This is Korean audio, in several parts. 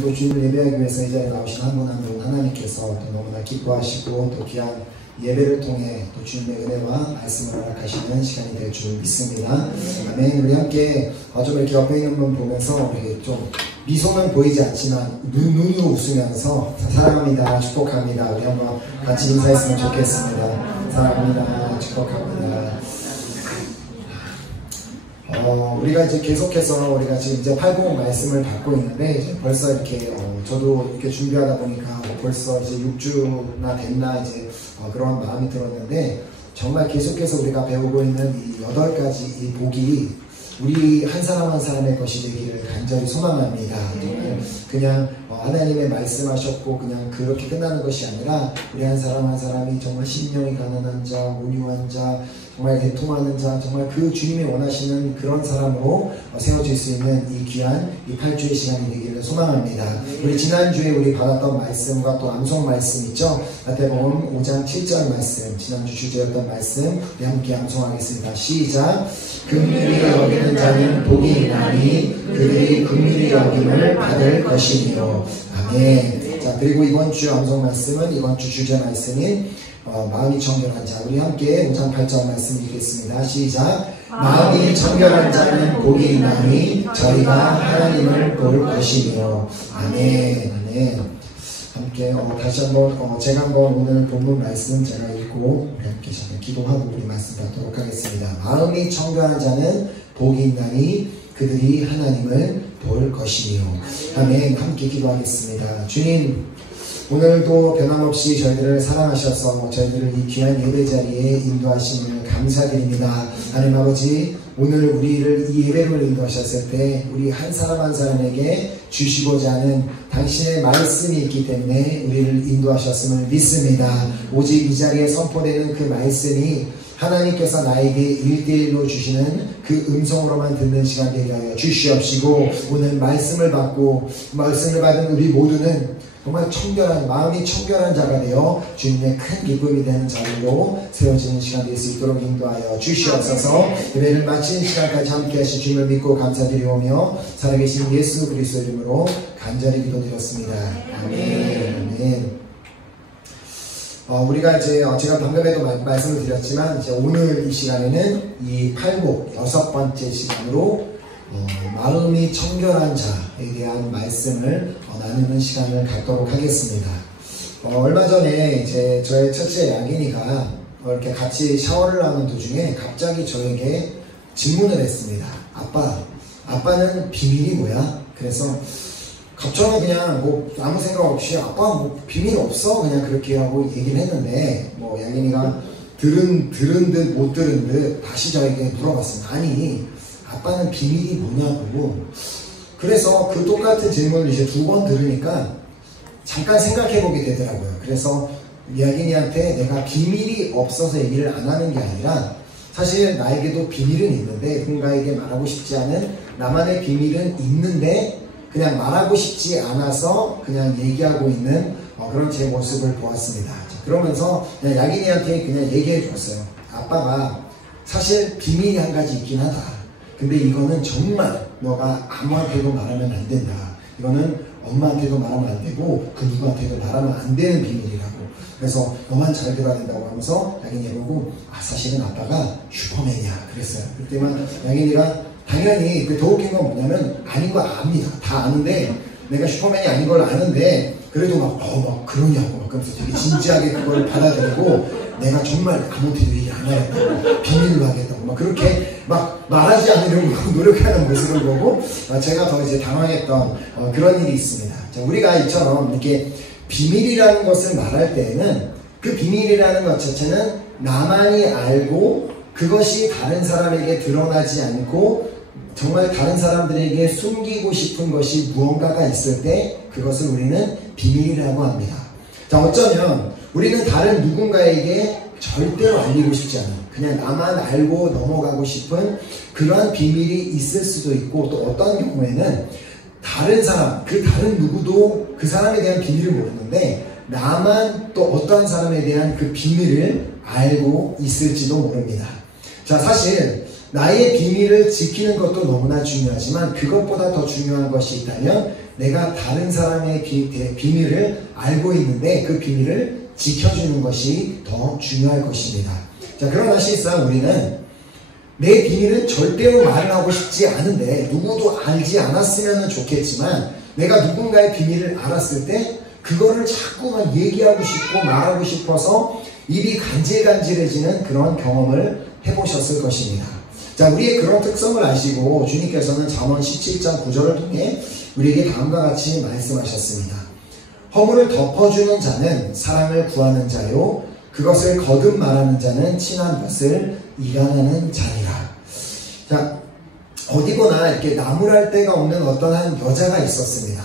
오늘도 주님을 예배하기 위해서 이 자리에 나오신 한 분 한 분 하나님께서 또 너무나 기뻐하시고 또 귀한 예배를 통해 또 주님의 은혜와 말씀을 허락하시는 시간이 될 줄 믿습니다. 아멘. 우리 함께 좀 이렇게 옆에 있는 분 보면서 우리 좀 미소는 보이지 않지만 눈이 웃으면서 사랑합니다, 축복합니다. 우리 한번 같이 인사했으면 좋겠습니다. 사랑합니다, 축복합니다. 우리가 이제 계속해서 우리가 지금 이제 팔복 말씀을 받고 있는데 이제 벌써 이렇게 저도 이렇게 준비하다 보니까 벌써 이제 6주나 됐나 이제 그런 마음이 들었는데 정말 계속해서 우리가 배우고 있는 이 8가지 이 복이 우리 한 사람 한 사람의 것이 되기를 간절히 소망합니다. 정말 그냥 하나님의 말씀하셨고 그냥 그렇게 끝나는 것이 아니라 우리 한 사람 한 사람이 정말 심령이 가난한 자, 온유한 자, 정말 애통하는 자, 정말 그 주님이 원하시는 그런 사람으로 세워질 수 있는 이 귀한 이 8주의 시간이 되기를 소망합니다. 우리 지난주에 우리 받았던 말씀과 또 암송 말씀 있죠? 마태복음 5장 7절 말씀, 지난주 주제였던 말씀 우리 함께 암송하겠습니다. 시작! 긍휼히 여기는 자는 복이 있나니 그들이 긍휼히 여김을 받을 것이니요. 아멘. 자, 그리고 이번 주 암송 말씀은 이번 주 주제 말씀인 마음이 청결한 자. 우리 함께 5장 8절 말씀 읽겠습니다. 시작. 마음이 청결한 자는 복이 있나니 저희가 하나님을 볼 것이며. 아멘. 아멘. 함께 다시 한번 제가 한번 오늘 본문 말씀 제가 읽고 우리 함께 잠깐 기도하고 우리 말씀 받도록 하겠습니다. 마음이 청결한 자는 복이 있나니 그들이 하나님을 볼 것이며. 아멘. 함께 기도하겠습니다. 주님, 오늘도 변함없이 저희들을 사랑하셔서 저희들을 이 귀한 예배 자리에 인도하심을 감사드립니다. 하나님 아버지, 오늘 우리를 이 예배를 인도하셨을 때 우리 한 사람 한 사람에게 주시고자 하는 당신의 말씀이 있기 때문에 우리를 인도하셨음을 믿습니다. 오직 이 자리에 선포되는 그 말씀이 하나님께서 나에게 1대1로 주시는 그 음성으로만 듣는 시간 되게 하여 주시옵시고 오늘 말씀을 받고 말씀을 받은 우리 모두는 정말 청결한, 마음이 청결한 자가 되어 주님의 큰 기쁨이 되는 자리로 세워지는 시간 될 수 있도록 인도하여 주시옵소서. 예배를 마친 시간까지 함께 하신 주님을 믿고 감사드리오며 살아계신 예수 그리스도 이름으로 간절히 기도드렸습니다. 아멘. 아멘. 우리가 이제 제가 방금에도 말씀을 드렸지만 이제 오늘 이 시간에는 이 팔복 6번째 시간으로 마음이 청결한 자에 대한 말씀을 나누는 시간을 갖도록 하겠습니다. 얼마 전에 이제 저의 첫째 야긴이가 이렇게 같이 샤워를 하는 도중에 갑자기 저에게 질문을 했습니다. 아빠는 비밀이 뭐야? 그래서 저는 그냥 뭐 아무 생각 없이 아빠 뭐 비밀 없어? 그냥 그렇게 하고 얘기를 했는데 뭐 야긴이가 들은 듯 못 들은 듯 다시 저에게 물어봤습니다. 아니 아빠는 비밀이 뭐냐고. 그래서 그 똑같은 질문을 이제 2번 들으니까 잠깐 생각해보게 되더라고요. 그래서 야긴이한테 내가 비밀이 없어서 얘기를 안 하는 게 아니라 사실 나에게도 비밀은 있는데 누군가에게 말하고 싶지 않은 나만의 비밀은 있는데 그냥 말하고 싶지 않아서 그냥 얘기하고 있는 그런 제 모습을 보았습니다. 그러면서 그냥 야긴이한테 그냥 얘기해 줬어요. 아빠가 사실 비밀이 한 가지 있긴 하다. 근데 이거는 정말 너가 아무한테도 말하면 안 된다. 이거는 엄마한테도 말하면 안 되고 그 누구한테도 말하면 안 되는 비밀이라고. 그래서 너만 잘 들어야 된다고 하면서 야긴이 보고 사실은 아빠가 슈퍼맨이야 그랬어요. 그때만 야긴이가 당연히 더 웃긴 건 뭐냐면 아닌 거 압니다. 다 아는데 내가 슈퍼맨이 아닌 걸 아는데 그래도 막 그러냐고 막 그러면서 되게 진지하게 그걸 받아들이고 내가 정말 아무한테도 얘기 안 하겠다고 비밀로 하겠다고 막 그렇게 막 말하지 않으려고 노력하는 모습을 보고 제가 더 이제 당황했던 그런 일이 있습니다. 자, 우리가 이처럼 이렇게 비밀이라는 것을 말할 때에는 그 비밀이라는 것 자체는 나만이 알고 그것이 다른 사람에게 드러나지 않고 정말 다른 사람들에게 숨기고 싶은 것이 무언가가 있을 때 그것을 우리는 비밀이라고 합니다. 자, 어쩌면 우리는 다른 누군가에게 절대로 알리고 싶지 않은 그냥 나만 알고 넘어가고 싶은 그러한 비밀이 있을 수도 있고 또 어떤 경우에는 다른 사람, 그 다른 누구도 그 사람에 대한 비밀을 모르는데 나만 또 어떠한 사람에 대한 그 비밀을 알고 있을지도 모릅니다. 자, 사실 나의 비밀을 지키는 것도 너무나 중요하지만 그것보다 더 중요한 것이 있다면 내가 다른 사람의 비밀을 알고 있는데 그 비밀을 지켜주는 것이 더 중요할 것입니다. 자, 그러나 실상 우리는 내 비밀은 절대로 말을 하고 싶지 않은데 누구도 알지 않았으면 좋겠지만 내가 누군가의 비밀을 알았을 때 그거를 자꾸만 얘기하고 싶고 말하고 싶어서 입이 간질간질해지는 그런 경험을 해보셨을 것입니다. 자, 우리의 그런 특성을 아시고 주님께서는 잠언 17장 9절을 통해 우리에게 다음과 같이 말씀하셨습니다. 허물을 덮어주는 자는 사랑을 구하는 자요 그것을 거듭 말하는 자는 친한 것을 이간하는 자니라. 자, 어디거나 이렇게 나무랄 데가 없는 어떤 한 여자가 있었습니다.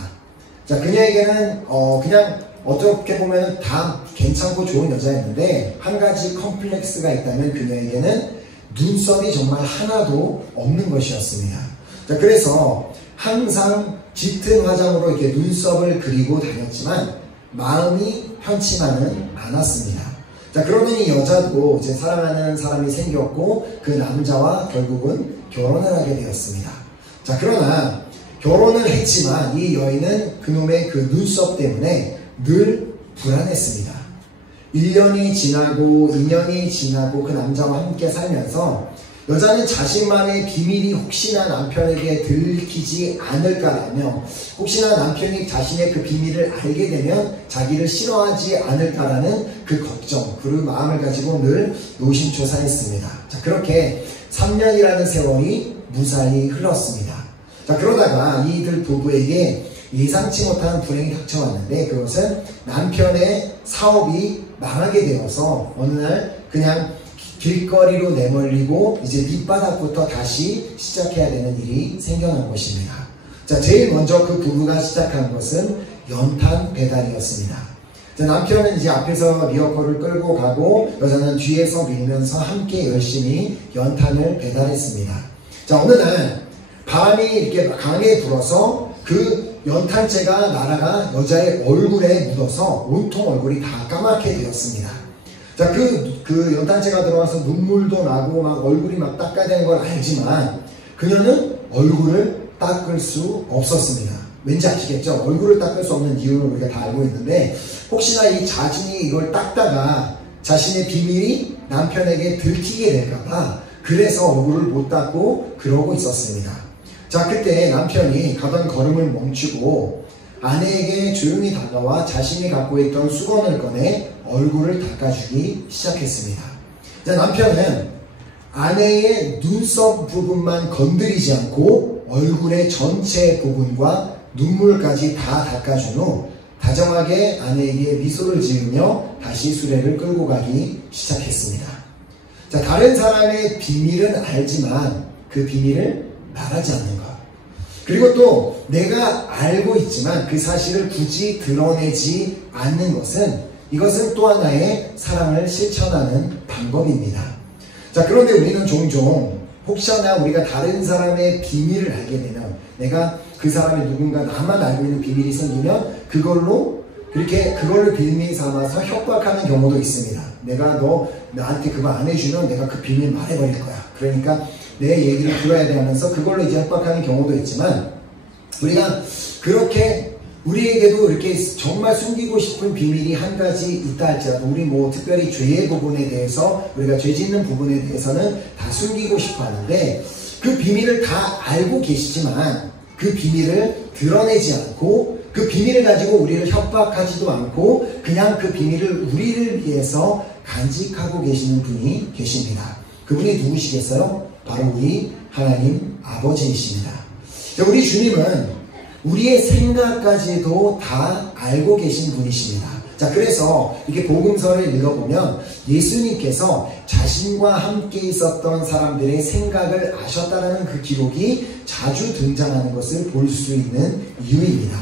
자, 그녀에게는 그냥 어떻게 보면 다 괜찮고 좋은 여자였는데 한 가지 컴플렉스가 있다면 그녀에게는 눈썹이 정말 하나도 없는 것이었습니다. 자, 그래서 항상 짙은 화장으로 이렇게 눈썹을 그리고 다녔지만 마음이 편치만은 않았습니다. 자, 그러는 이 여자도 이제 사랑하는 사람이 생겼고 그 남자와 결국은 결혼을 하게 되었습니다. 자, 그러나 결혼을 했지만 이 여인은 그놈의 그 눈썹 때문에 늘 불안했습니다. 1년이 지나고 2년이 지나고 그 남자와 함께 살면서 여자는 자신만의 비밀이 혹시나 남편에게 들키지 않을까라며 혹시나 남편이 자신의 그 비밀을 알게 되면 자기를 싫어하지 않을까라는 그 걱정, 그 마음을 가지고 늘 노심초사했습니다. 자, 그렇게 3년이라는 세월이 무사히 흘렀습니다. 자, 그러다가 이들 부부에게 예상치 못한 불행이 닥쳐왔는데 그것은 남편의 사업이 망하게 되어서 어느 날 그냥 길거리로 내몰리고 이제 밑바닥부터 다시 시작해야 되는 일이 생겨난 것입니다. 자, 제일 먼저 그 부부가 시작한 것은 연탄 배달이었습니다. 자, 남편은 이제 앞에서 리어커를 끌고 가고 여자는 뒤에서 밀면서 함께 열심히 연탄을 배달했습니다. 자, 어느 날 바람이 이렇게 강하게 불어서 그 연탄재가 날아가 여자의 얼굴에 묻어서 온통 얼굴이 다 까맣게 되었습니다. 자, 그 연탄재가 들어와서 눈물도 나고 막 얼굴이 막 닦아야 되는 걸 알지만 그녀는 얼굴을 닦을 수 없었습니다. 왠지 아시겠죠? 얼굴을 닦을 수 없는 이유는 우리가 다 알고 있는데 혹시나 이 자신이 이걸 닦다가 자신의 비밀이 남편에게 들키게 될까봐 그래서 얼굴을 못 닦고 그러고 있었습니다. 자, 그때 남편이 가던 걸음을 멈추고 아내에게 조용히 다가와 자신이 갖고 있던 수건을 꺼내 얼굴을 닦아주기 시작했습니다. 자, 남편은 아내의 눈썹 부분만 건드리지 않고 얼굴의 전체 부분과 눈물까지 다 닦아준 후 다정하게 아내에게 미소를 지으며 다시 수레를 끌고 가기 시작했습니다. 자, 다른 사람의 비밀은 알지만 그 비밀을 말하지 않는 것. 그리고 또 내가 알고 있지만 그 사실을 굳이 드러내지 않는 것은 이것은 또 하나의 사랑을 실천하는 방법입니다. 자, 그런데 우리는 종종 혹시나 우리가 다른 사람의 비밀을 알게 되면 내가 그 사람이 누군가 나만 알고 있는 비밀이 생기면 그걸로 그거를 빌미 삼아서 협박하는 경우도 있습니다. 내가 너 나한테 그거 안 해주면 내가 그 비밀 말해버릴 거야. 그러니까 내 얘기를 들어야 돼 하면서 그걸로 이제 협박하는 경우도 있지만 우리가 그렇게 우리에게도 이렇게 정말 숨기고 싶은 비밀이 한 가지 있다 할지라도 우리 뭐 특별히 죄의 부분에 대해서 우리가 죄 짓는 부분에 대해서는 다 숨기고 싶어 하는데 그 비밀을 다 알고 계시지만 그 비밀을 드러내지 않고 그 비밀을 가지고 우리를 협박하지도 않고 그냥 그 비밀을 우리를 위해서 간직하고 계시는 분이 계십니다. 그분이 누구시겠어요? 바로 우리 하나님 아버지이십니다. 우리 주님은 우리의 생각까지도 다 알고 계신 분이십니다. 자, 그래서 이렇게 복음서를 읽어보면 예수님께서 자신과 함께 있었던 사람들의 생각을 아셨다라는 그 기록이 자주 등장하는 것을 볼 수 있는 이유입니다.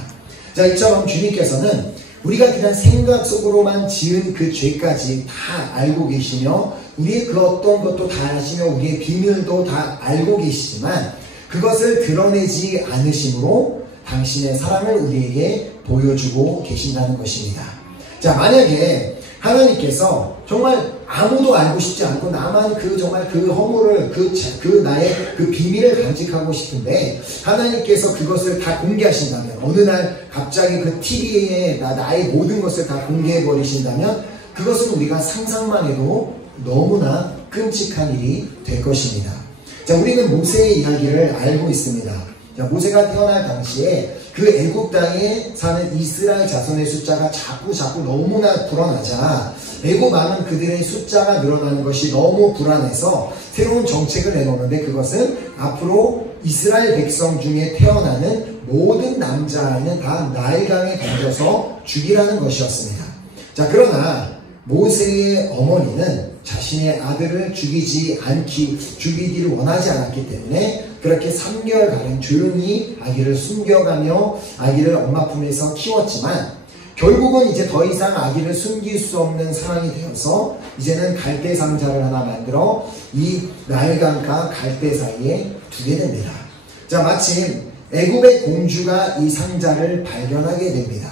자, 이처럼 주님께서는 우리가 그냥 생각 속으로만 지은 그 죄까지 다 알고 계시며 우리의 그 어떤 것도 다 아시며 우리의 비밀도 다 알고 계시지만 그것을 드러내지 않으심으로 당신의 사랑을 우리에게 보여주고 계신다는 것입니다. 자, 만약에 하나님께서 정말 아무도 알고 싶지 않고 나만 정말 그 허물을 나의 그 비밀을 간직하고 싶은데 하나님께서 그것을 다 공개하신다면 어느 날 갑자기 그 TV에 나의 모든 것을 다 공개해 버리신다면 그것은 우리가 상상만 해도 너무나 끔찍한 일이 될 것입니다. 자, 우리는 모세의 이야기를 알고 있습니다. 자, 모세가 태어날 당시에 그 애굽 땅에 사는 이스라엘 자손의 숫자가 자꾸 너무나 불어나자 애굽 왕은 그들의 숫자가 늘어나는 것이 너무 불안해서 새로운 정책을 내놓는데 그것은 앞으로 이스라엘 백성 중에 태어나는 모든 남자아이는 다 나일강에 던져서 죽이라는 것이었습니다. 자, 그러나 모세의 어머니는 자신의 아들을 죽이기를 원하지 않았기 때문에 그렇게 3개월가량 조용히 아기를 숨겨가며 아기를 엄마 품에서 키웠지만 결국은 이제 더 이상 아기를 숨길 수 없는 상황이 되어서 이제는 갈대 상자를 하나 만들어 이 나일강과 갈대 사이에 두게 됩니다. 자, 마침 애굽의 공주가 이 상자를 발견하게 됩니다.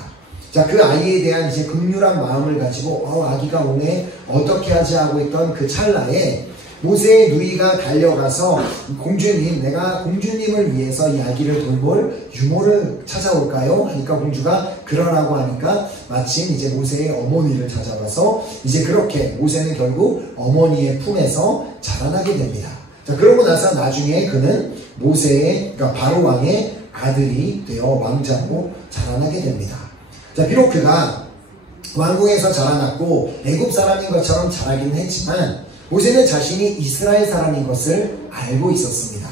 자, 그 아이에 대한 이제 긍휼한 마음을 가지고 아기가 오네 어떻게 하지 하고 있던 그 찰나에 모세의 누이가 달려가서 공주님, 내가 공주님을 위해서 이 아기를 돌볼 유모를 찾아올까요? 하니까 공주가 그러라고 하니까 마침 이제 모세의 어머니를 찾아가서 이제 그렇게 모세는 결국 어머니의 품에서 자라나게 됩니다. 자, 그러고 나서 나중에 그는 모세의, 그러니까 바로 왕의 아들이 되어 왕자로 자라나게 됩니다. 자, 비록 그가 왕궁에서 자라났고 애굽 사람인 것처럼 자라기는 했지만 모세는 자신이 이스라엘 사람인 것을 알고 있었습니다.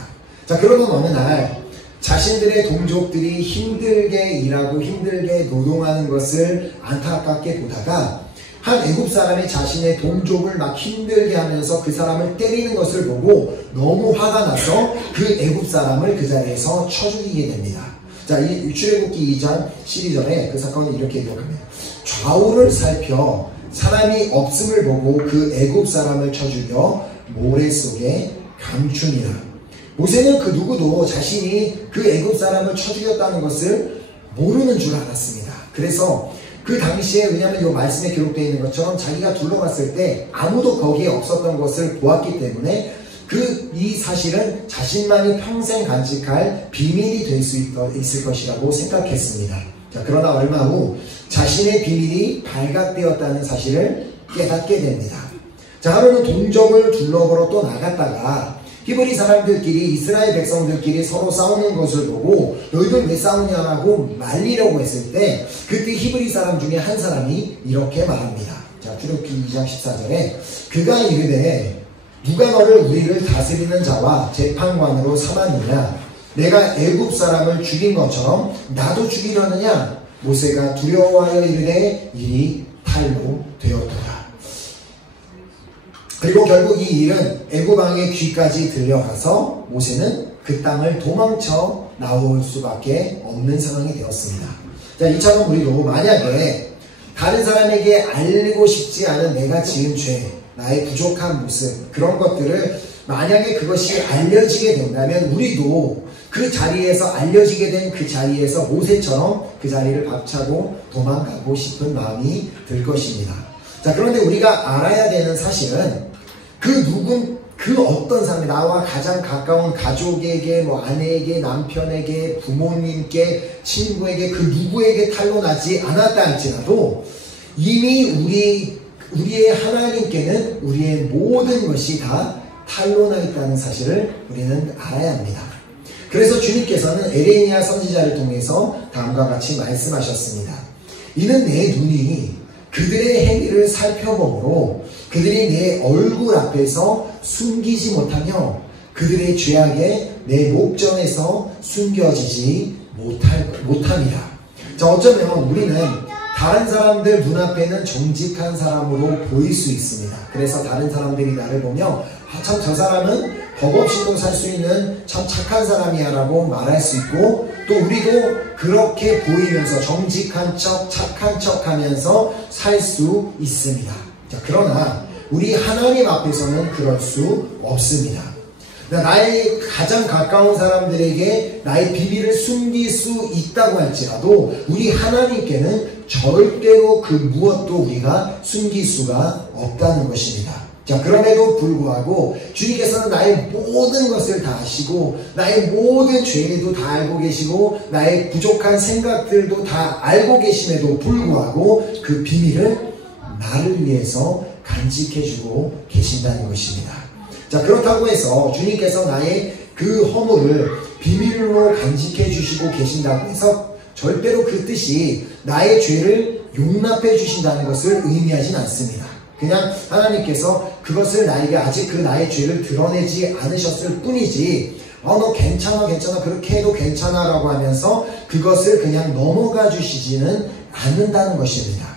자, 그러던 어느 날 자신들의 동족들이 힘들게 일하고 힘들게 노동하는 것을 안타깝게 보다가 한 애굽 사람이 자신의 동족을 막 힘들게 하면서 그 사람을 때리는 것을 보고 너무 화가 나서 그 애굽 사람을 그 자리에서 쳐 죽이게 됩니다. 자, 이 출애굽기 2장 12절에 그 사건을 이렇게 기록합니다. 좌우를 살펴 사람이 없음을 보고 그 애굽 사람을 쳐 죽여 모래 속에 감추니라. 모세는 그 누구도 자신이 그 애굽 사람을 쳐 죽였다는 것을 모르는 줄 알았습니다. 그래서 그 당시에, 왜냐하면 이 말씀에 기록되어 있는 것처럼 자기가 둘러갔을 때 아무도 거기에 없었던 것을 보았기 때문에 이 사실은 자신만이 평생 간직할 비밀이 될 수 있을 것이라고 생각했습니다. 자, 그러나 얼마 후 자신의 비밀이 발각되었다는 사실을 깨닫게 됩니다. 자, 하루는 동족을 둘러보러 또 나갔다가 히브리 사람들끼리 이스라엘 백성들끼리 서로 싸우는 것을 보고 너희들 왜 싸우냐고 말리려고 했을 때 그때 히브리 사람 중에 한 사람이 이렇게 말합니다. 자, 출애굽기 2장 14절에 그가 이르되 누가 너를 우리를 다스리는 자와 재판관으로 삼았느냐? 내가 애굽 사람을 죽인 것처럼 나도 죽이려느냐? 모세가 두려워하여 이르되 일이 탈로 되었더라. 그리고 결국 이 일은 애굽 왕의 귀까지 들려가서 모세는 그 땅을 도망쳐 나올 수밖에 없는 상황이 되었습니다. 자, 이처럼 우리도 만약에 다른 사람에게 알리고 싶지 않은 내가 지은 죄, 나의 부족한 모습, 그런 것들을 만약에 그것이 알려지게 된다면 우리도 그 자리에서, 알려지게 된 그 자리에서 모세처럼 그 자리를 박차고 도망가고 싶은 마음이 들 것입니다. 자, 그런데 우리가 알아야 되는 사실은 그 어떤 사람이 나와 가장 가까운 가족에게, 아내에게, 남편에게, 부모님께, 친구에게, 그 누구에게 탈로 나지 않았다 할지라도 이미 우리의 하나님께는 우리의 모든 것이 다 탈로 나 있다는 사실을 우리는 알아야 합니다. 그래서 주님께서는 에레미야 선지자를 통해서 다음과 같이 말씀하셨습니다. 이는 내 눈이 그들의 행위를 살펴보므로 그들이 내 얼굴 앞에서 숨기지 못하며 그들의 죄악에 내 목전에서 숨겨지지 못함이라. 자, 어쩌면 우리는 다른 사람들 눈앞에는 정직한 사람으로 보일 수 있습니다. 그래서 다른 사람들이 나를 보며 참 저 사람은 법 없이도 살 수 있는 참 착한 사람이야 라고 말할 수 있고, 또 우리도 그렇게 보이면서 정직한 척, 착한 척 하면서 살 수 있습니다. 자, 그러나 우리 하나님 앞에서는 그럴 수 없습니다. 나의 가장 가까운 사람들에게 나의 비밀을 숨길 수 있다고 할지라도 우리 하나님께는 절대로 그 무엇도 우리가 숨길 수가 없다는 것입니다. 자, 그럼에도 불구하고 주님께서는 나의 모든 것을 다 아시고 나의 모든 죄도 다 알고 계시고 나의 부족한 생각들도 다 알고 계심에도 불구하고 그 비밀을 나를 위해서 간직해주고 계신다는 것입니다. 자, 그렇다고 해서 주님께서 나의 그 허물을 비밀로 간직해 주시고 계신다고 해서 절대로 그 뜻이 나의 죄를 용납해 주신다는 것을 의미하진 않습니다. 그냥 하나님께서 그것을 나에게 아직 그 나의 죄를 드러내지 않으셨을 뿐이지 너 괜찮아 그렇게 해도 괜찮아 라고 하면서 그것을 그냥 넘어가 주시지는 않는다는 것입니다.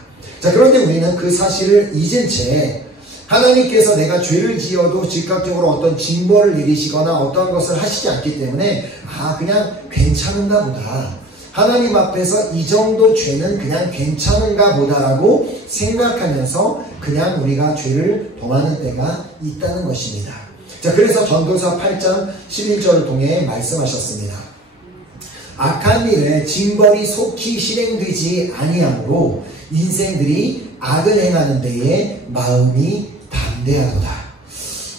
자, 그런데 우리는 그 사실을 잊은 채 하나님께서 내가 죄를 지어도 즉각적으로 어떤 징벌을 내리시거나 어떤 것을 하시지 않기 때문에 그냥 괜찮은가 보다, 하나님 앞에서 이 정도 죄는 그냥 괜찮은가 보다라고 생각하면서 그냥 우리가 죄를 범하는 때가 있다는 것입니다. 자, 그래서 전도서 8장 11절을 통해 말씀하셨습니다. 악한 일에 징벌이 속히 실행되지 아니하므로 인생들이 악을 행하는 데에 마음이 담대하도다.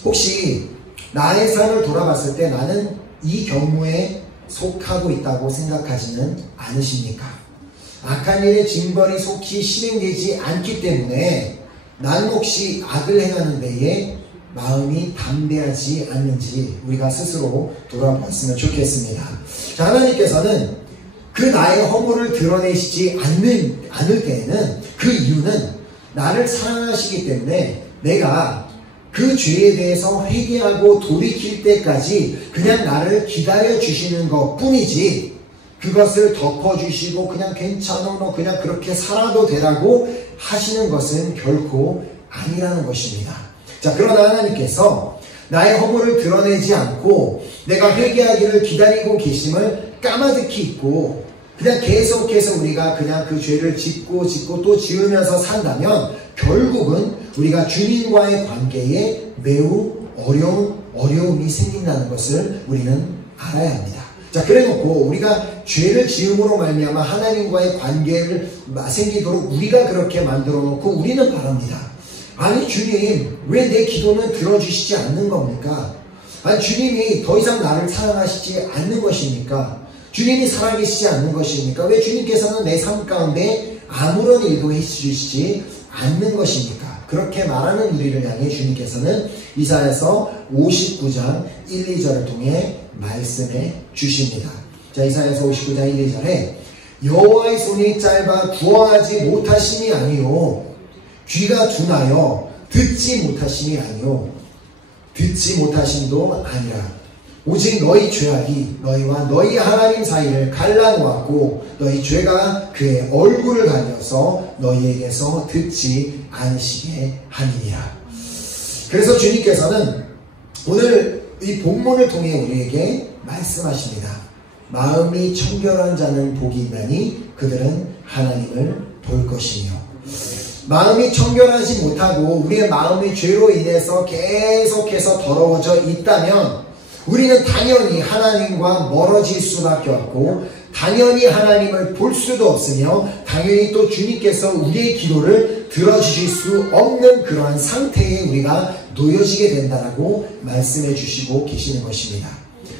혹시 나의 삶을 돌아봤을 때 나는 이 경우에 속하고 있다고 생각하지는 않으십니까? 악한 일의 징벌이 속히 실행되지 않기 때문에 나는 혹시 악을 행하는 데에 마음이 담대하지 않는지 우리가 스스로 돌아봤으면 좋겠습니다. 자, 하나님께서는 그 나의 허물을 드러내시지 않을 때에는 그 이유는 나를 사랑하시기 때문에 내가 그 죄에 대해서 회개하고 돌이킬 때까지 그냥 나를 기다려 주시는 것 뿐이지 그것을 덮어주시고 그냥 괜찮아 너 그냥 그렇게 살아도 되라고 하시는 것은 결코 아니라는 것입니다. 자, 그러나 하나님께서 나의 허물을 드러내지 않고 내가 회개하기를 기다리고 계심을 까마득히 잊고 그냥 계속해서 우리가 그냥 그 죄를 짓고 또 지으면서 산다면 결국은 우리가 주님과의 관계에 매우 어려움이 생긴다는 것을 우리는 알아야 합니다. 자, 그래놓고 우리가 죄를 지음으로 말미암아 하나님과의 관계를 생기도록 우리가 그렇게 만들어 놓고 우리는 바랍니다. 아니 주님, 왜 내 기도는 들어주시지 않는 겁니까? 아니 주님이 더 이상 나를 사랑하시지 않는 것입니까? 주님이 살아계시지 않는 것입니까? 왜 주님께서는 내 삶 가운데 아무런 일도 해주시지 않는 것입니까? 그렇게 말하는 우리를 향해 주님께서는 이사야서 59장 1, 2절을 통해 말씀해 주십니다. 자, 이사야서 59장 1, 2절에 여호와의 손이 짧아 구원하지 못하심이 아니요 귀가 둔하여 듣지 못하심이 아니요 듣지 못하심도 아니라 오직 너희 죄악이 너희와 너희 하나님 사이를 갈라놓았고 너희 죄가 그의 얼굴을 가려서 너희에게서 듣지 않으시게 하니라. 그래서 주님께서는 오늘 이 본문을 통해 우리에게 말씀하십니다. 마음이 청결한 자는 복이 있나니 그들은 하나님을 볼 것이며, 마음이 청결하지 못하고 우리의 마음이 죄로 인해서 계속해서 더러워져 있다면 우리는 당연히 하나님과 멀어질 수밖에 없고 당연히 하나님을 볼 수도 없으며 당연히 또 주님께서 우리의 기도를 들어주실 수 없는 그러한 상태에 우리가 놓여지게 된다라고 말씀해 주시고 계시는 것입니다.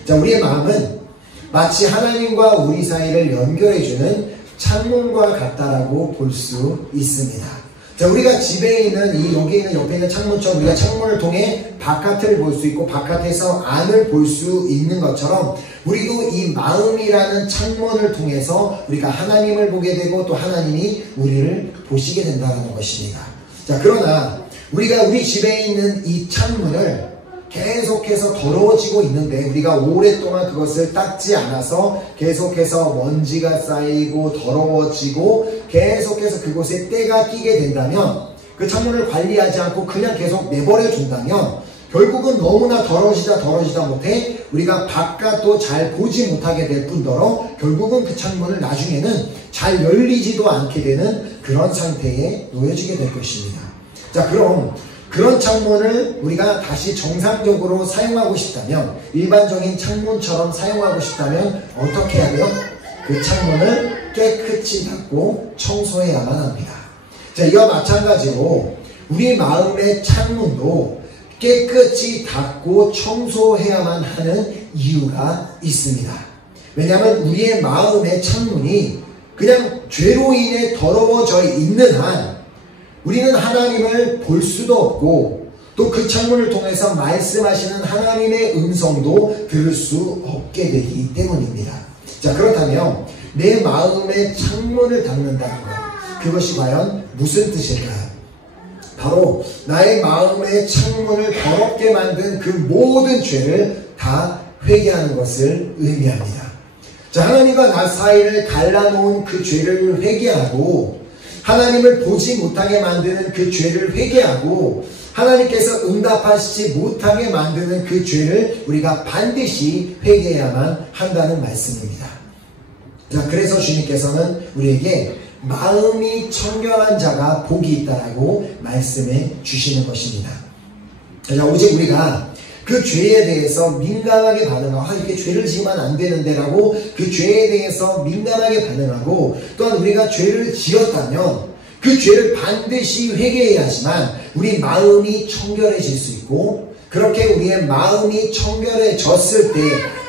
자, 우리의 마음은 마치 하나님과 우리 사이를 연결해주는 창문과 같다라고 볼 수 있습니다. 자, 우리가 집에 있는 여기 있는 옆에 있는 창문처럼 우리가 창문을 통해 바깥을 볼 수 있고 바깥에서 안을 볼 수 있는 것처럼 우리도 이 마음이라는 창문을 통해서 우리가 하나님을 보게 되고 또 하나님이 우리를 보시게 된다는 것입니다. 자, 그러나 우리가 우리 집에 있는 이 창문을 계속해서 더러워지고 있는데 우리가 오랫동안 그것을 닦지 않아서 계속해서 먼지가 쌓이고 더러워지고 계속해서 그곳에 때가 끼게 된다면 그 창문을 관리하지 않고 그냥 계속 내버려 둔다면 결국은 너무나 더러워지다 못해 우리가 바깥도 잘 보지 못하게 될 뿐더러 결국은 그 창문을 나중에는 잘 열리지도 않게 되는 그런 상태에 놓여지게 될 것입니다. 자, 그럼 그런 창문을 우리가 다시 정상적으로 사용하고 싶다면, 일반적인 창문처럼 사용하고 싶다면 어떻게 해야 돼요? 그 창문을 깨끗이 닫고 청소해야만 합니다. 자, 이와 마찬가지로 우리 마음의 창문도 깨끗이 닫고 청소해야만 하는 이유가 있습니다. 왜냐하면 우리의 마음의 창문이 그냥 죄로 인해 더러워져 있는 한 우리는 하나님을 볼 수도 없고, 또 그 창문을 통해서 말씀하시는 하나님의 음성도 들을 수 없게 되기 때문입니다. 자, 그렇다면 내 마음의 창문을 닫는다는 것, 그것이 과연 무슨 뜻일까요? 바로 나의 마음의 창문을 더럽게 만든 그 모든 죄를 다 회개하는 것을 의미합니다. 자, 하나님과 나 사이를 갈라놓은 그 죄를 회개하고, 하나님을 보지 못하게 만드는 그 죄를 회개하고, 하나님께서 응답하시지 못하게 만드는 그 죄를 우리가 반드시 회개해야만 한다는 말씀입니다. 자, 그래서 주님께서는 우리에게 마음이 청결한 자가 복이 있다라고 말씀해 주시는 것입니다. 자, 오직 우리가 그 죄에 대해서 민감하게 반응하고, 이렇게 죄를 지으면 안 되는데 라고 그 죄에 대해서 민감하게 반응하고, 또한 우리가 죄를 지었다면 그 죄를 반드시 회개해야지만 우리 마음이 청결해질 수 있고, 그렇게 우리의 마음이 청결해졌을 때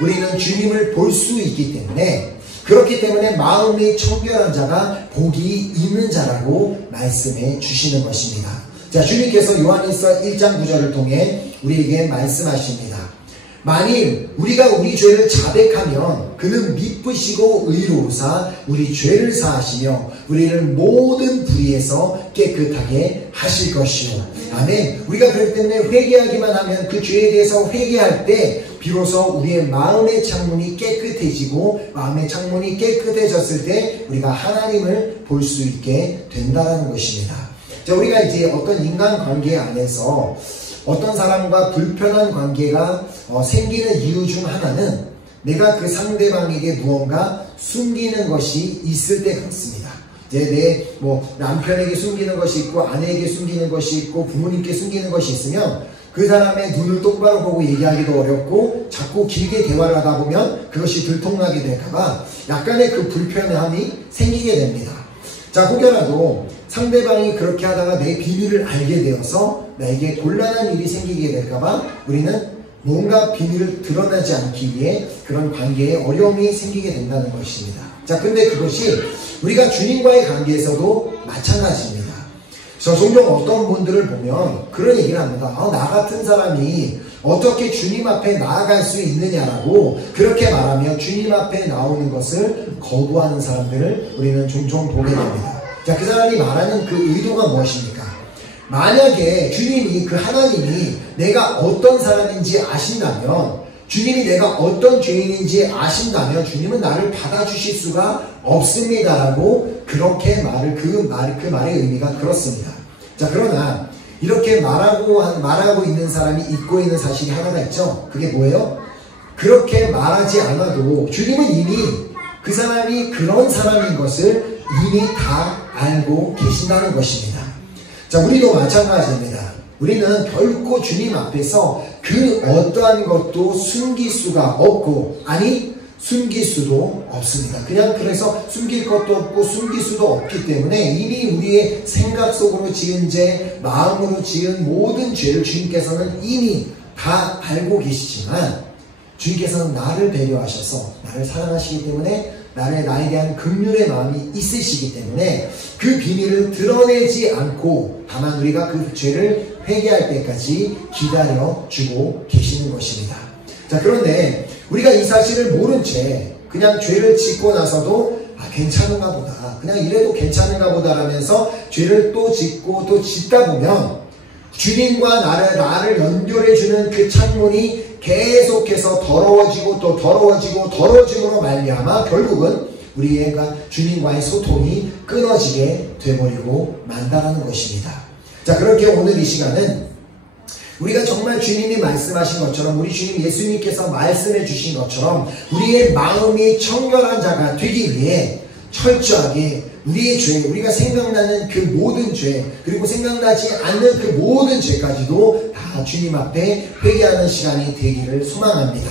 우리는 주님을 볼 수 있기 때문에, 그렇기 때문에 마음이 청결한 자가 복이 있는 자라고 말씀해 주시는 것입니다. 자, 주님께서 요한일서 1장 9절을 통해 우리에게 말씀하십니다. 만일 우리가 우리 죄를 자백하면 그는 미쁘시고 의로우사 우리 죄를 사하시며 우리를 모든 불의에서 깨끗하게 하실 것이요. 아멘. 우리가 그렇기 때문에 회개하기만 하면, 그 죄에 대해서 회개할 때 비로소 우리의 마음의 창문이 깨끗해지고, 마음의 창문이 깨끗해졌을 때 우리가 하나님을 볼 수 있게 된다는 것입니다. 자, 우리가 이제 어떤 인간관계 안에서 어떤 사람과 불편한 관계가 생기는 이유 중 하나는 내가 그 상대방에게 무언가 숨기는 것이 있을 때 그렇습니다. 이제 남편에게 숨기는 것이 있고, 아내에게 숨기는 것이 있고, 부모님께 숨기는 것이 있으면 그 사람의 눈을 똑바로 보고 얘기하기도 어렵고, 자꾸 길게 대화를 하다 보면 그것이 들통나게 될까봐 약간의 그 불편함이 생기게 됩니다. 자, 혹여라도 상대방이 그렇게 하다가 내 비밀을 알게 되어서 나에게 곤란한 일이 생기게 될까봐 우리는 뭔가 비밀을 드러나지 않기 위해 그런 관계에 어려움이 생기게 된다는 것입니다. 자, 근데 그것이 우리가 주님과의 관계에서도 마찬가지입니다. 저 종종 어떤 분들을 보면 그런 얘기를 합니다. 나 같은 사람이 어떻게 주님 앞에 나아갈 수 있느냐라고 그렇게 말하며 주님 앞에 나오는 것을 거부하는 사람들을 우리는 종종 보게 됩니다. 자, 그 사람이 말하는 그 의도가 무엇입니까? 만약에 주님이, 그 하나님이 내가 어떤 사람인지 아신다면, 주님이 내가 어떤 죄인인지 아신다면 주님은 나를 받아주실 수가 없습니다라고 그렇게 그 말의 의미가 그렇습니다. 자, 그러나 이렇게 말하고 있는 사람이 잊고 있는 사실이 하나가 있죠. 그게 뭐예요? 그렇게 말하지 않아도 주님은 이미 그 사람이 그런 사람인 것을 이미 다 알고 계신다는 것입니다. 자, 우리도 마찬가지입니다. 우리는 결코 주님 앞에서 그 어떠한 것도 숨길 수가 없고, 숨길 수도 없습니다. 그냥 그래서 숨길 것도 없고 숨길 수도 없기 때문에 이미 우리의 생각 속으로 지은 죄, 마음으로 지은 모든 죄를 주님께서는 이미 다 알고 계시지만, 주님께서는 나를 배려하셔서 나를 사랑하시기 때문에 나에 대한 긍휼의 마음이 있으시기 때문에 그 비밀을 드러내지 않고 다만 우리가 그 죄를 회개할 때까지 기다려주고 계시는 것입니다. 자, 그런데 우리가 이 사실을 모른 채 그냥 죄를 짓고 나서도 괜찮은가 보다, 그냥 이래도 괜찮은가 보다 라면서 죄를 또 짓고 또 짓다 보면 주님과 나를 연결해주는 그 창문이 계속해서 더러워지고 또 더러워짐으로 말미암아 결국은 우리가 주님과의 소통이 끊어지게 돼버리고 만다라는 것입니다. 자, 그렇게 오늘 이 시간은 우리가 정말 주님이 말씀하신 것처럼, 우리 주님 예수님께서 말씀해 주신 것처럼 우리의 마음이 청결한 자가 되기 위해 철저하게 우리의 죄, 우리가 생각나는 그 모든 죄, 그리고 생각나지 않는 그 모든 죄까지도 다 주님 앞에 회개하는 시간이 되기를 소망합니다.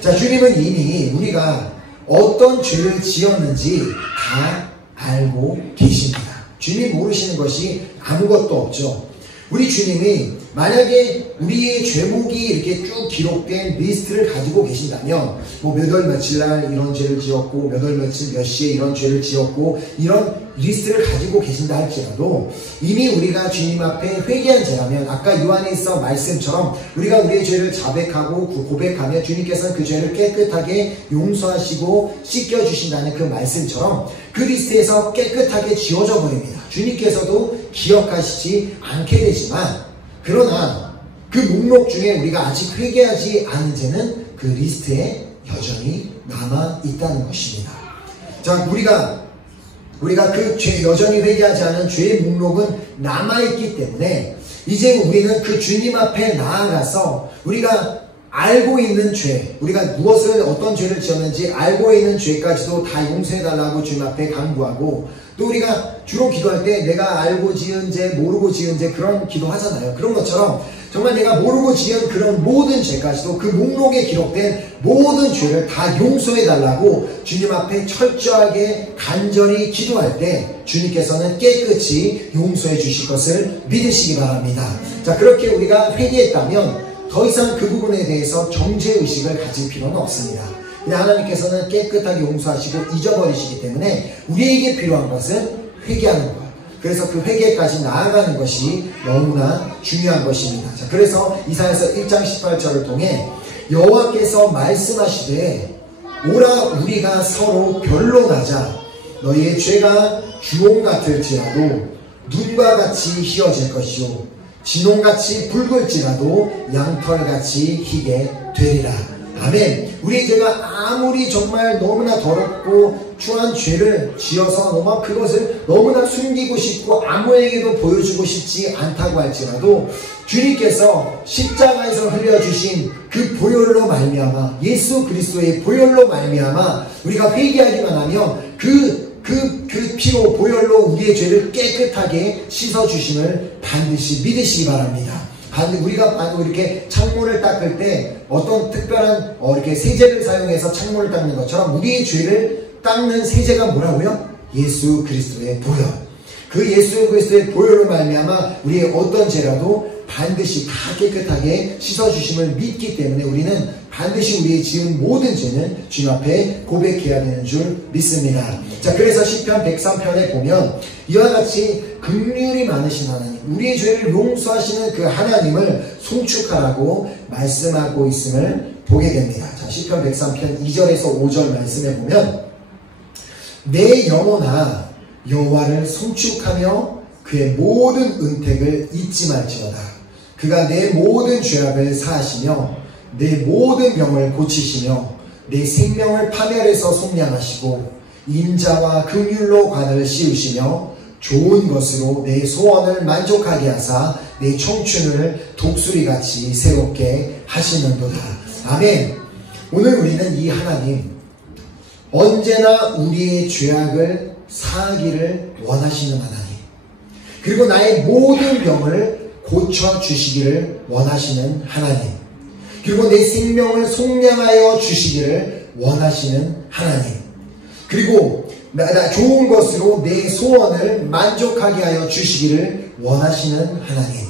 자, 주님은 이미 우리가 어떤 죄를 지었는지 다 알고 계십니다. 주님 모르시는 것이 아무것도 없죠. 우리 주님이 만약에 우리의 죄목이 이렇게 쭉 기록된 리스트를 가지고 계신다면 뭐 몇 월 며칠 날 이런 죄를 지었고 몇 월 며칠 몇 시에 이런 죄를 지었고 이런 리스트를 가지고 계신다 할지라도 이미 우리가 주님 앞에 회개한 죄라면 아까 요한일서 말씀처럼 우리가 우리의 죄를 자백하고 고백하며 주님께서는 그 죄를 깨끗하게 용서하시고 씻겨주신다는 그 말씀처럼 그 리스트에서 깨끗하게 지워져 버립니다. 주님께서도 기억하시지 않게 되지만 그러나 그 목록 중에 우리가 아직 회개하지 않은 죄는 그 리스트에 여전히 남아 있다는 것입니다. 자, 우리가 그 죄, 여전히 회개하지 않은 죄의 목록은 남아있기 때문에 이제 우리는 그 주님 앞에 나아가서 우리가 알고 있는 죄, 우리가 무엇을 어떤 죄를 지었는지 알고 있는 죄까지도 다 용서해달라고 주님 앞에 간구하고 또 우리가 주로 기도할 때 내가 알고 지은 죄, 모르고 지은 죄 그런 기도 하잖아요. 그런 것처럼 정말 내가 모르고 지은 그런 모든 죄까지도 그 목록에 기록된 모든 죄를 다 용서해달라고 주님 앞에 철저하게 간절히 기도할 때 주님께서는 깨끗이 용서해 주실 것을 믿으시기 바랍니다. 자, 그렇게 우리가 회개했다면 더 이상 그 부분에 대해서 정죄의식을 가질 필요는 없습니다. 그냥 하나님께서는 깨끗하게 용서하시고 잊어버리시기 때문에 우리에게 필요한 것은 회개하는 것. 그래서 그 회개까지 나아가는 것이 너무나 중요한 것입니다. 자, 그래서 이사야서 1장 18절을 통해 여호와께서 말씀하시되 오라 우리가 서로 변론하자. 너희의 죄가 주홍 같을지라도 눈과 같이 희어질 것이요 진홍같이 붉을지라도 양털같이 희게 되리라. 아멘. 우리 죄가 아무리 정말 너무나 더럽고 추한 죄를 지어서 그것을 너무나 숨기고 싶고 아무에게도 보여주고 싶지 않다고 할지라도 주님께서 십자가에서 흘려주신 그 보혈로 말미암아 예수 그리스도의 보혈로 말미암아 우리가 회개하기만 하면 그 피로 보혈로 우리의 죄를 깨끗하게 씻어주심을 반드시 믿으시기 바랍니다. 우리가 이렇게 창문을 닦을 때 어떤 특별한 이렇게 세제를 사용해서 창문을 닦는 것처럼 우리의 죄를 닦는 세제가 뭐라고요? 예수 그리스도의 보혈. 그 예수 그리스도의 보혈로 말미암아 우리의 어떤 죄라도 반드시 다 깨끗하게 씻어주심을 믿기 때문에 우리는 반드시 우리의 지은 모든 죄는 주님 앞에 고백해야 되는 줄 믿습니다. 자, 그래서 시편 103편에 보면 이와 같이 긍휼이 많으신 하나님, 우리의 죄를 용서하시는 그 하나님을 송축하라고 말씀하고 있음을 보게 됩니다. 자, 시편 103편 2절에서 5절 말씀에 보면 내 영혼아 여호와를 송축하며 그의 모든 은택을 잊지 말지어다. 그가 내 모든 죄악을 사하시며 내 모든 병을 고치시며 내 생명을 파멸해서 속량하시고 인자와 긍휼로 관을 씌우시며 좋은 것으로 내 소원을 만족하게 하사 내 청춘을 독수리같이 새롭게 하시는도다. 아멘. 오늘 우리는 이 하나님 언제나 우리의 죄악을 사하기를 원하시는 하나님, 그리고 나의 모든 병을 고쳐주시기를 원하시는 하나님, 그리고 내 생명을 속량하여 주시기를 원하시는 하나님, 그리고 좋은 것으로 내 소원을 만족하게 하여 주시기를 원하시는 하나님,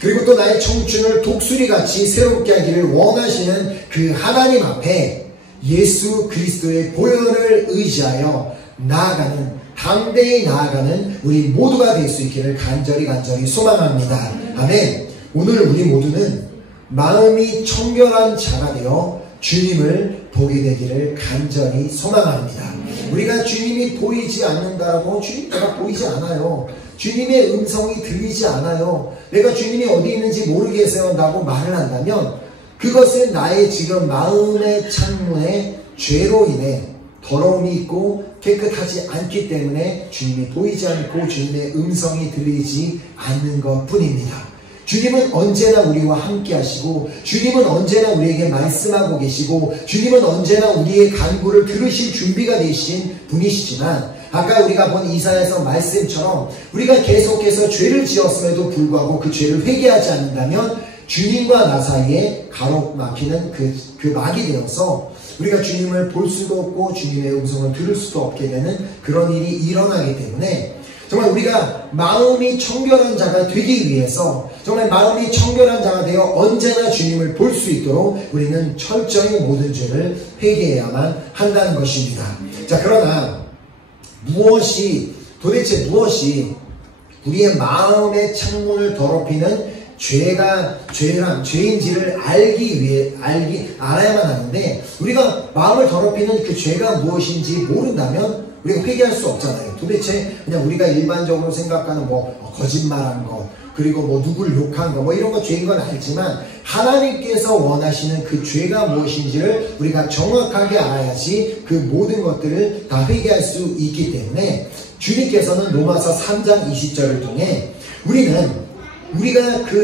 그리고 또 나의 청춘을 독수리같이 새롭게 하기를 원하시는 그 하나님 앞에 예수 그리스도의 보혈을 의지하여 나아가는, 담대히 나아가는 우리 모두가 될 수 있기를 간절히 소망합니다. 아멘. 오늘 우리 모두는 마음이 청결한 자가 되어 주님을 보게 되기를 간절히 소망합니다. 우리가 주님이 보이지 않는다고 주님 내가 보이지 않아요, 주님의 음성이 들리지 않아요, 내가 주님이 어디 있는지 모르겠어요 라고 말을 한다면 그것은 나의 지금 마음의 창문에 죄로 인해 더러움이 있고 깨끗하지 않기 때문에 주님이 보이지 않고 주님의 음성이 들리지 않는 것 뿐입니다. 주님은 언제나 우리와 함께 하시고 주님은 언제나 우리에게 말씀하고 계시고 주님은 언제나 우리의 간구를 들으실 준비가 되신 분이시지만 아까 우리가 본 이사야서 말씀처럼 우리가 계속해서 죄를 지었음에도 불구하고 그 죄를 회개하지 않는다면 주님과 나 사이에 가로막히는 그 막이 되어서 우리가 주님을 볼 수도 없고 주님의 음성을 들을 수도 없게 되는 그런 일이 일어나기 때문에 정말 우리가 마음이 청결한 자가 되기 위해서 정말 마음이 청결한 자가 되어 언제나 주님을 볼 수 있도록 우리는 철저히 모든 죄를 회개해야만 한다는 것입니다. 자, 그러나 도대체 무엇이 우리의 마음의 창문을 더럽히는 죄인지를 알아야만 하는데 우리가 마음을 더럽히는 그 죄가 무엇인지 모른다면 우리가 회개할 수 없잖아요. 도대체 그냥 우리가 일반적으로 생각하는 거짓말한 것, 그리고 누구를 욕한 거, 이런 거 죄인 건 알지만 하나님께서 원하시는 그 죄가 무엇인지를 우리가 정확하게 알아야지 그 모든 것들을 다 회개할 수 있기 때문에 주님께서는 로마서 3장 20절을 통해 우리가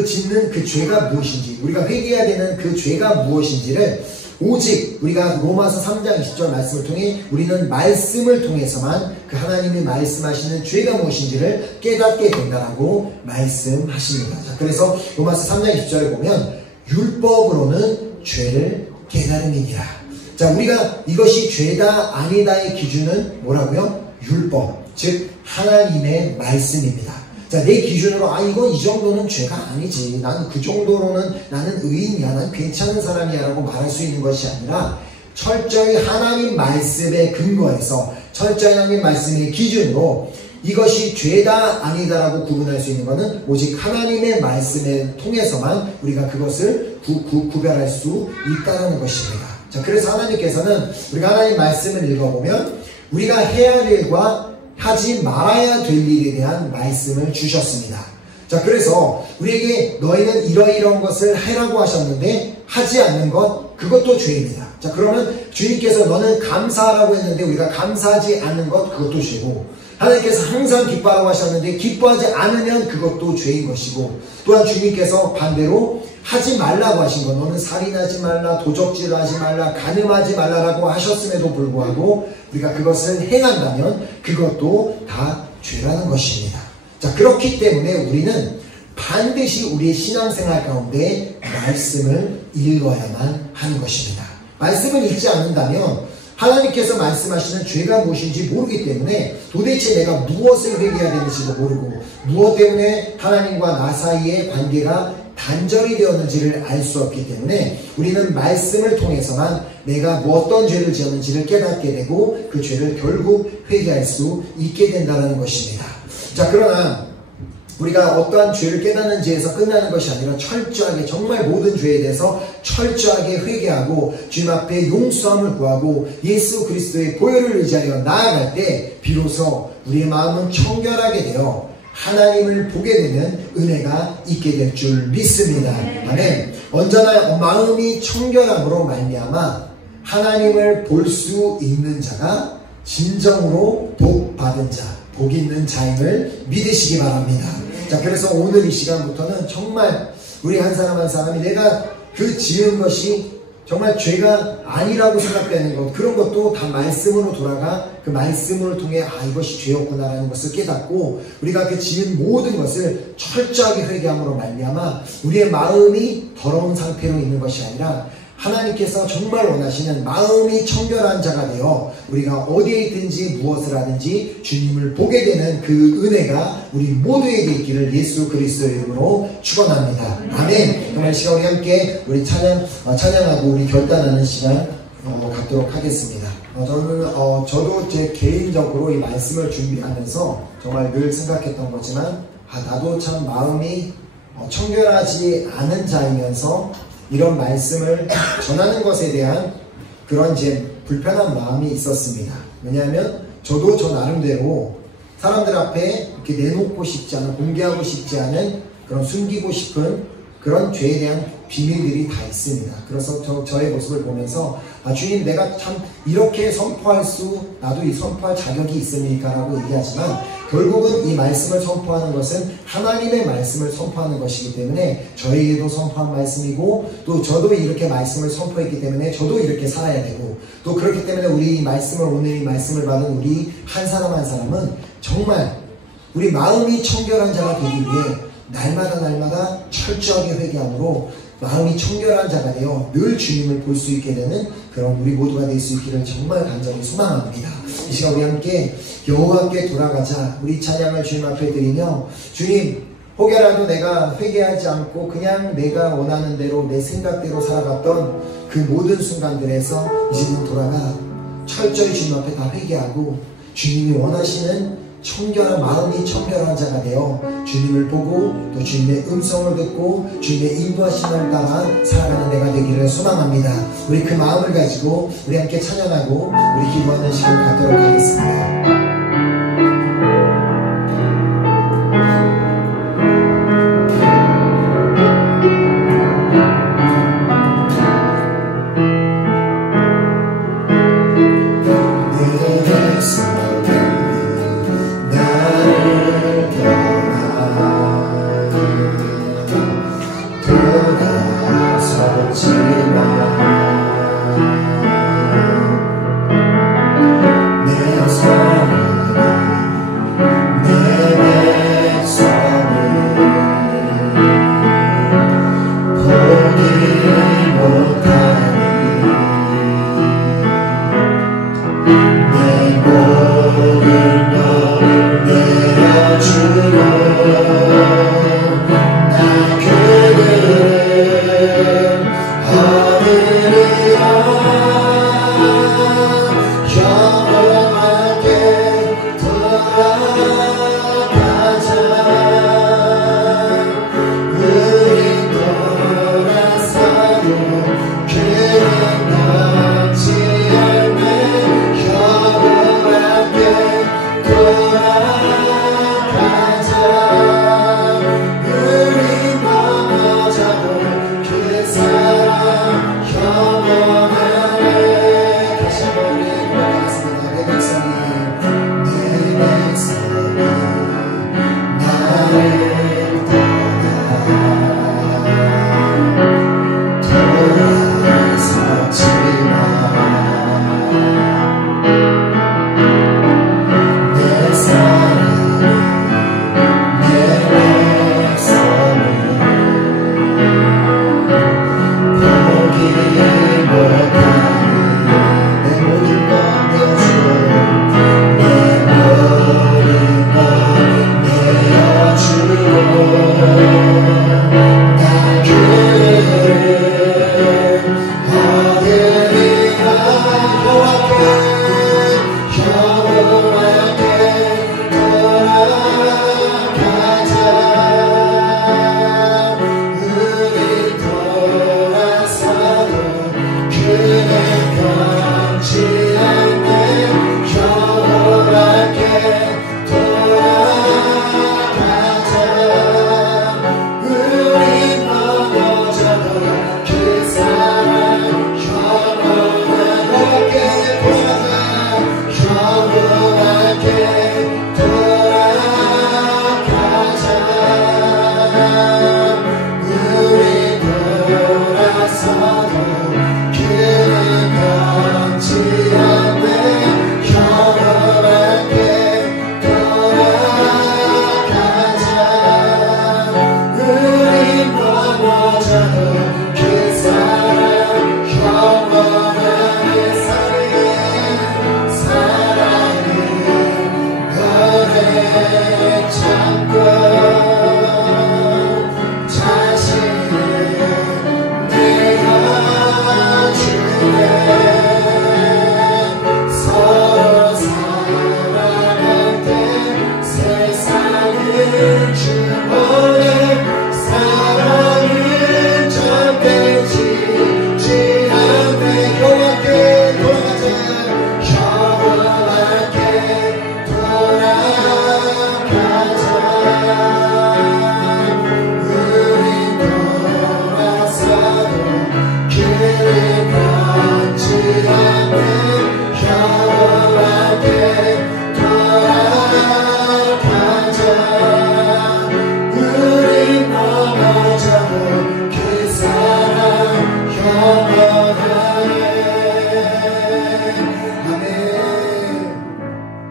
짓는 그 죄가 무엇인지, 우리가 회개해야 되는 그 죄가 무엇인지를 오직 우리가 로마서 3장 20절 말씀을 통해 우리는 말씀을 통해서만 그 하나님이 말씀하시는 죄가 무엇인지를 깨닫게 된다라고 말씀하십니다. 자, 그래서 로마서 3장 20절에 보면 율법으로는 죄를 깨달음이니라. 자, 우리가 이것이 죄다 아니다의 기준은 뭐라고요? 율법, 즉 하나님의 말씀입니다. 자, 내 기준으로 이건 이 정도는 죄가 아니지, 나는 그 정도로는 나는 의인이야, 난 괜찮은 사람이야 라고 말할 수 있는 것이 아니라 철저히 하나님 말씀에 근거해서 철저히 하나님 말씀의 기준으로 이것이 죄다 아니다 라고 구분할 수 있는 것은 오직 하나님의 말씀을 통해서만 우리가 그것을 구별할 수 있다는 것입니다. 자, 그래서 하나님께서는 우리가 하나님 말씀을 읽어보면 우리가 해야 할 일과 하지 말아야 될 일에 대한 말씀을 주셨습니다. 자, 그래서 우리에게 너희는 이러이러한 것을 하라고 하셨는데 하지 않는 것, 그것도 죄입니다. 자, 그러면 주님께서 너는 감사하라고 했는데 우리가 감사하지 않는 것, 그것도 죄고, 하나님께서 항상 기뻐하라고 하셨는데 기뻐하지 않으면 그것도 죄인 것이고, 또한 주님께서 반대로 하지 말라고 하신 것, 너는 살인하지 말라, 도적질하지 말라, 간음하지 말라라고 하셨음에도 불구하고 우리가 그것을 행한다면 그것도 다 죄라는 것입니다. 자, 그렇기 때문에 우리는 반드시 우리의 신앙생활 가운데 말씀을 읽어야만 하는 것입니다. 말씀을 읽지 않는다면 하나님께서 말씀하시는 죄가 무엇인지 모르기 때문에 도대체 내가 무엇을 회개해야 되는지도 모르고 무엇 때문에 하나님과 나 사이의 관계가 단절이 되었는지를 알 수 없기 때문에 우리는 말씀을 통해서만 내가 어떤 죄를 지었는지를 깨닫게 되고 그 죄를 결국 회개할 수 있게 된다는 것입니다. 자, 그러나 우리가 어떠한 죄를 깨닫는지에서 끝나는 것이 아니라 철저하게 정말 모든 죄에 대해서 철저하게 회개하고 주님 앞에 용서함을 구하고 예수 그리스도의 보혈을 의지하여 나아갈 때 비로소 우리의 마음은 청결하게 되어 하나님을 보게 되는 은혜가 있게 될 줄 믿습니다. 아멘. 언제나 마음이 청결함으로 말미암아 하나님을 볼 수 있는 자가 진정으로 복 받은 자, 복 있는 자임을 믿으시기 바랍니다. 자, 그래서 오늘 이 시간부터는 정말 우리 한 사람 한 사람이 내가 그 지은 것이 정말 죄가 아니라고 생각되는 것, 그런 것도 다 말씀으로 돌아가 그 말씀을 통해 이것이 죄였구나라는 것을 깨닫고 우리가 그 지은 모든 것을 철저하게 회개함으로 말미암아 우리의 마음이 더러운 상태로 있는 것이 아니라 하나님께서 정말 원하시는 마음이 청결한 자가 되어 우리가 어디에 있든지 무엇을 하든지 주님을 보게 되는 그 은혜가 우리 모두에게 있기를 예수 그리스도의 이름으로 축원합니다. 아멘. 정말 시간 우리 함께 우리 찬양하고 우리 결단하는 시간 갖도록 하겠습니다. 저도 제 개인적으로 이 말씀을 준비하면서 정말 늘 생각했던 거지만 나도 참 마음이 청결하지 않은 자이면서 이런 말씀을 전하는 것에 대한 그런 제 불편한 마음이 있었습니다. 왜냐하면 저도 저 나름대로 사람들 앞에 이렇게 내놓고 싶지 않은, 공개하고 싶지 않은 그런 숨기고 싶은 그런 죄에 대한 비밀들이 다 있습니다. 그래서 저의 모습을 보면서 주님 내가 참 이렇게 선포할 나도 이 선포할 자격이 있습니까? 라고 얘기하지만 결국은 이 말씀을 선포하는 것은 하나님의 말씀을 선포하는 것이기 때문에 저에게도 선포한 말씀이고 또 저도 이렇게 말씀을 선포했기 때문에 저도 이렇게 살아야 되고 또 그렇기 때문에 우리 오늘 이 말씀을 받은 우리 한 사람 한 사람은 정말 우리 마음이 청결한 자가 되기 위해 날마다 철저하게 회개함으로 마음이 청결한 자가 되어 늘 주님을 볼 수 있게 되는 그런 우리 모두가 될 수 있기를 정말 간절히 소망합니다. 이 시간 우리 함께 여호와께 돌아가자. 우리 찬양을 주님 앞에 드리며 주님 혹여라도 내가 회개하지 않고 그냥 내가 원하는 대로 내 생각대로 살아갔던 그 모든 순간들에서 이제는 돌아가 철저히 주님 앞에 다 회개하고 주님이 원하시는 마음이 청결한 자가 되어 주님을 보고 또 주님의 음성을 듣고 주님의 인도하심을 따라 살아가는 내가 되기를 소망합니다. 우리 그 마음을 가지고 우리 함께 찬양하고 우리 기도하는 시간 갖도록 하겠습니다.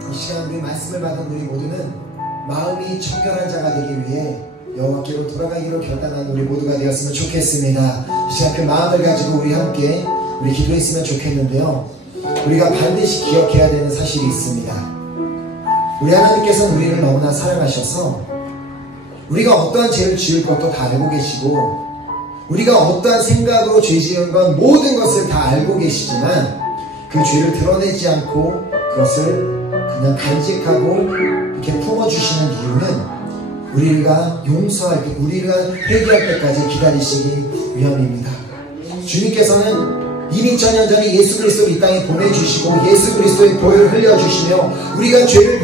이 시간 우리 말씀을 받은 우리 모두는 마음이 청결한 자가 되기 위해 여호와께로 돌아가기로 결단한 우리 모두가 되었으면 좋겠습니다. 이 시간 그 마음을 가지고 우리 함께 우리 기도했으면 좋겠는데요. 우리가 반드시 기억해야 되는 사실이 있습니다. 우리 하나님께서는 우리를 너무나 사랑하셔서 우리가 어떠한 죄를 지을 것도 다 알고 계시고 우리가 어떠한 생각으로 죄 지은 건 모든 것을 다 알고 계시지만 그 죄를 드러내지 않고 그것을 그냥 간직하고 이렇게 품어주시는 이유는 우리가 용서할 때, 우리가 회개할 때까지 기다리시기 위함입니다. 주님께서는 2000년 전에 예수 그리스도를 이 땅에 보내주시고 예수 그리스도의 보혈을 흘려주시며 우리가 죄를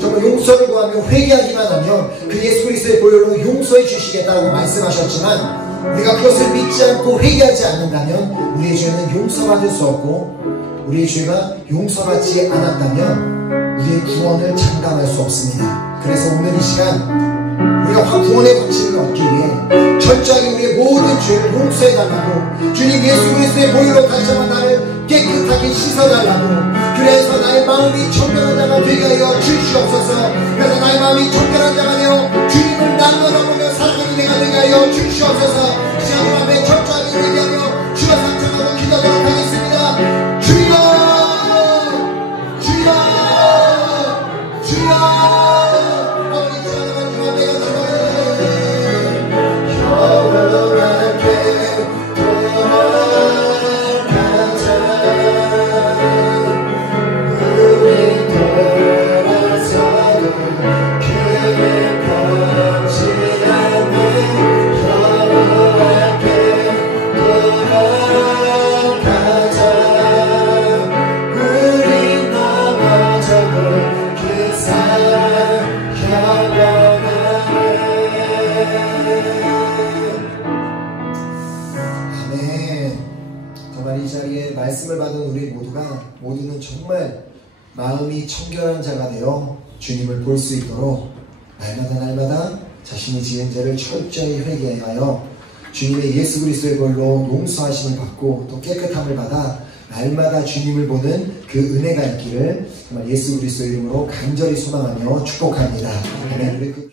정말 용서를 구하며 회개하기만 하면 그 예수 그리스도의 보혈로 용서해 주시겠다고 말씀하셨지만 우리가 그것을 믿지 않고 회개하지 않는다면 우리의 죄는 용서받을 수 없고 우리의 죄가 용서받지 않았다면 우리의 구원을 장담할 수 없습니다. 그래서 오늘 이 시간 우리가 구원의 확신을 얻기 위해 철저하게 우리의 모든 죄를 용서해달라고 주님 예수 그리스도의 보혈로 다시 한번 나를 깨끗하게 씻어달라고 그래서 나의 마음이 청결한 자가 되게 하여 주시옵소서. 그래서 나의 마음이 청결한 자가 되어 주님을 나눠다보며 사랑하는 내가 되게 하여 주시옵소서. 시간 앞에 철저하게 회개하며 주여 상상하고 기도하도록 하겠습니다. 주여 주여 주여 이 자리에 말씀을 받은 우리 모두는 정말 마음이 청결한 자가 되어 주님을 볼 수 있도록 날마다 자신이 지은 죄를 철저히 회개하여 주님의 예수 그리스도의 볼로 용서하심을 받고 또 깨끗함을 받아 날마다 주님을 보는 그 은혜가 있기를 정말 예수 그리스도의 이름으로 간절히 소망하며 축복합니다. 아멘.